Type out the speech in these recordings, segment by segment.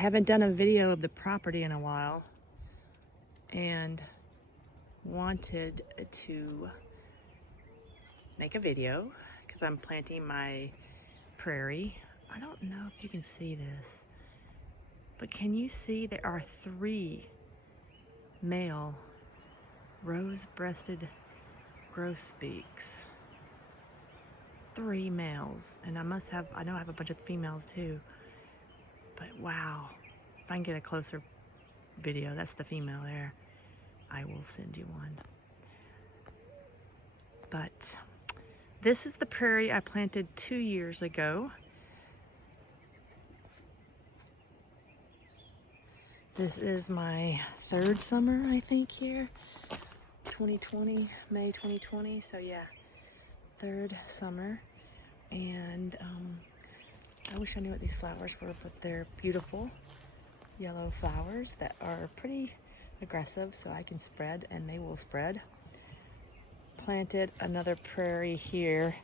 haven't done a video of the property in a while and wanted to make a video because I'm planting my prairie. I don't know if you can see this, but can you see there are 3 male rose-breasted grosbeaks? 3 males, and I know I have a bunch of females too, but wow, if I can get a closer video, that's the female there, I will send you one. But this is the prairie I planted 2 years ago. This is my 3rd summer, I think, here. 2020, May 2020, so yeah, 3rd summer. And I wish I knew what these flowers were, but they're beautiful yellow flowers that are pretty aggressive, so I can spread and they will spread. Planted another prairie here.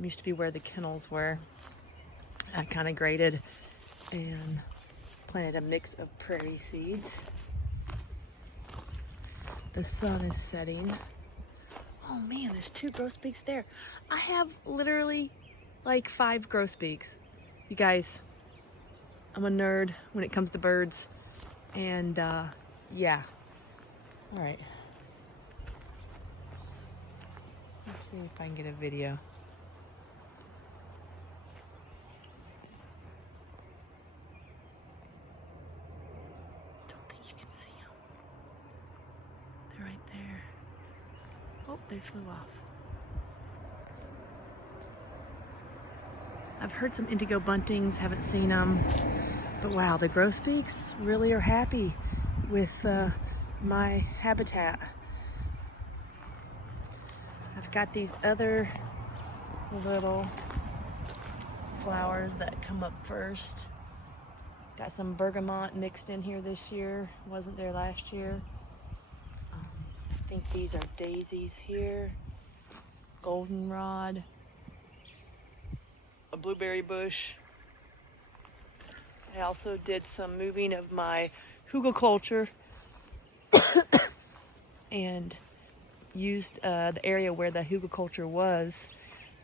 Used to be where the kennels were. I kind of graded and planted a mix of prairie seeds. The sun is setting. Oh man, there's 2 grosbeaks there. I have literally like 5 grosbeaks. You guys, I'm a nerd when it comes to birds. And yeah. All right. Let's see if I can get a video. Don't think you can see them. They're right there. Oh, they flew off. I've heard some indigo buntings, haven't seen them. But wow, the grosbeaks really are happy with my habitat. I've got these other little flowers that come up first. Got some bergamot mixed in here this year. Wasn't there last year. I think these are daisies here. Goldenrod. A blueberry bush. I also did some moving of my Hugelkulture and used the area where the Hugelkulture was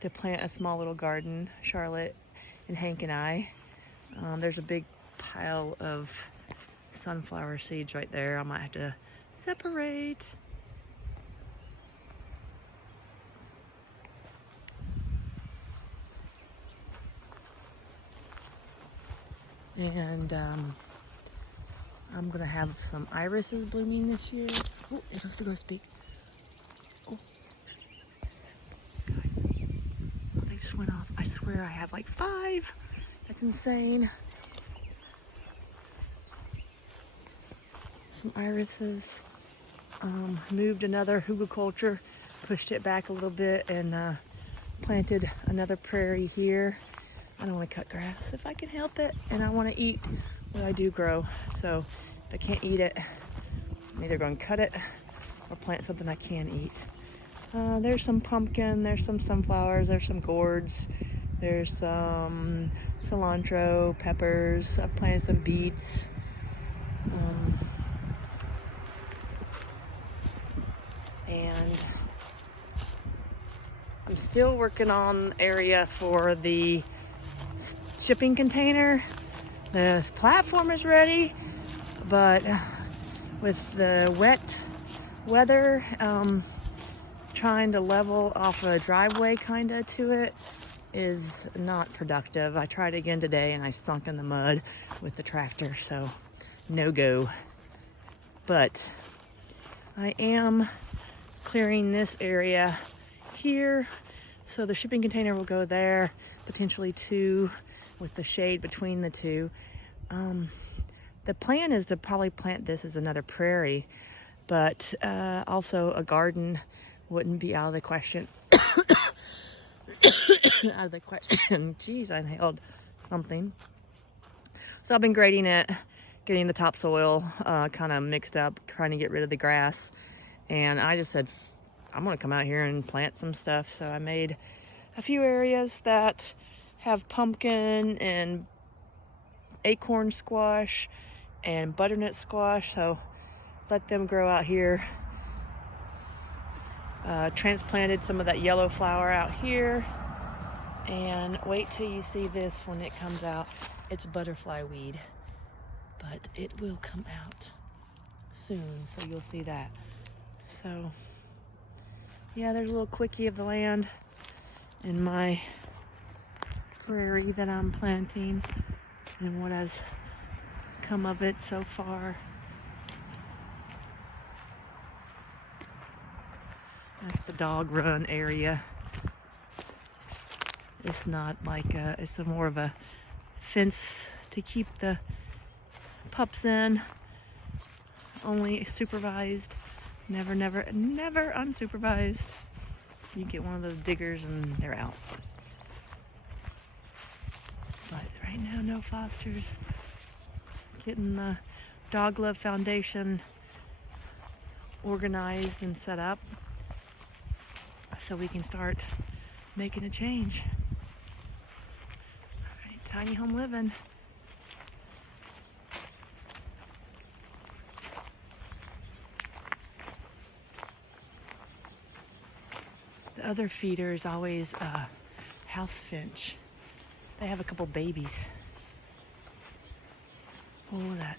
to plant a small little garden. Charlotte and Hank and I. There's a big pile of sunflower seeds right there. I might have to separate. And I'm gonna have some irises blooming this year. Oh, there goes the grosbeak. Oh, guys, oh, they just went off. I swear I have like 5. That's insane. Some irises. Moved another Hugelkulture, pushed it back a little bit, and planted another prairie here. I don't want to cut grass if I can help it, and I want to eat what I do grow. So if I can't eat it, I'm either going to cut it or plant something I can eat. There's some pumpkin, there's some sunflowers, there's some gourds, there's some cilantro, peppers. I've planted some beets. And I'm still working on the area for the shipping container. The platform is ready, but with the wet weather, trying to level off a driveway kinda to it is not productive. I tried again today and I sunk in the mud with the tractor, so no go. But I am clearing this area here, so the shipping container will go there, potentially 2 with the shade between the 2. The plan is to probably plant this as another prairie, but also a garden wouldn't be out of the question. Out of the question. Jeez, I inhaled something. So I've been grading it, getting the topsoil kind of mixed up, trying to get rid of the grass. And I just said, I'm gonna come out here and plant some stuff. So I made a few areas that have pumpkin and acorn squash and butternut squash, so let them grow out here. Transplanted some of that yellow flower out here, and wait till you see this when it comes out. It's butterfly weed, but it will come out soon, so you'll see that. So yeah, there's a little quickie of the land in my prairie that I'm planting and what has come of it so far. That's the dog run area. It's not like it's more of a fence to keep the pups in. Only supervised, never unsupervised. You get one of those diggers and they're out. But right now, no fosters. Getting the Dog Love Foundation organized and set up so we can start making a change. All right, tiny home living. The other feeder is always house finch. They have a couple babies. Oh, that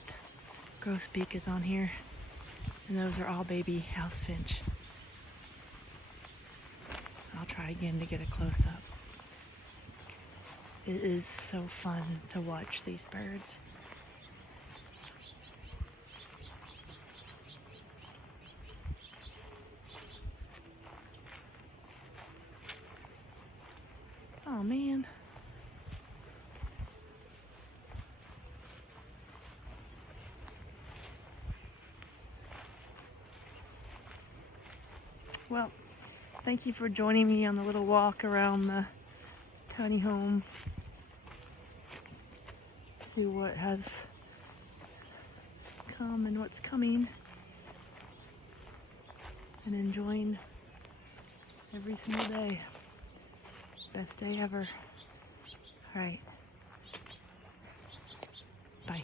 grosbeak is on here. And those are all baby house finch. I'll try again to get a close-up. It is so fun to watch these birds. Oh man. Well, thank you for joining me on the little walk around the tiny home. See what has come and what's coming. And enjoying every single day. Best day ever. All right. Bye.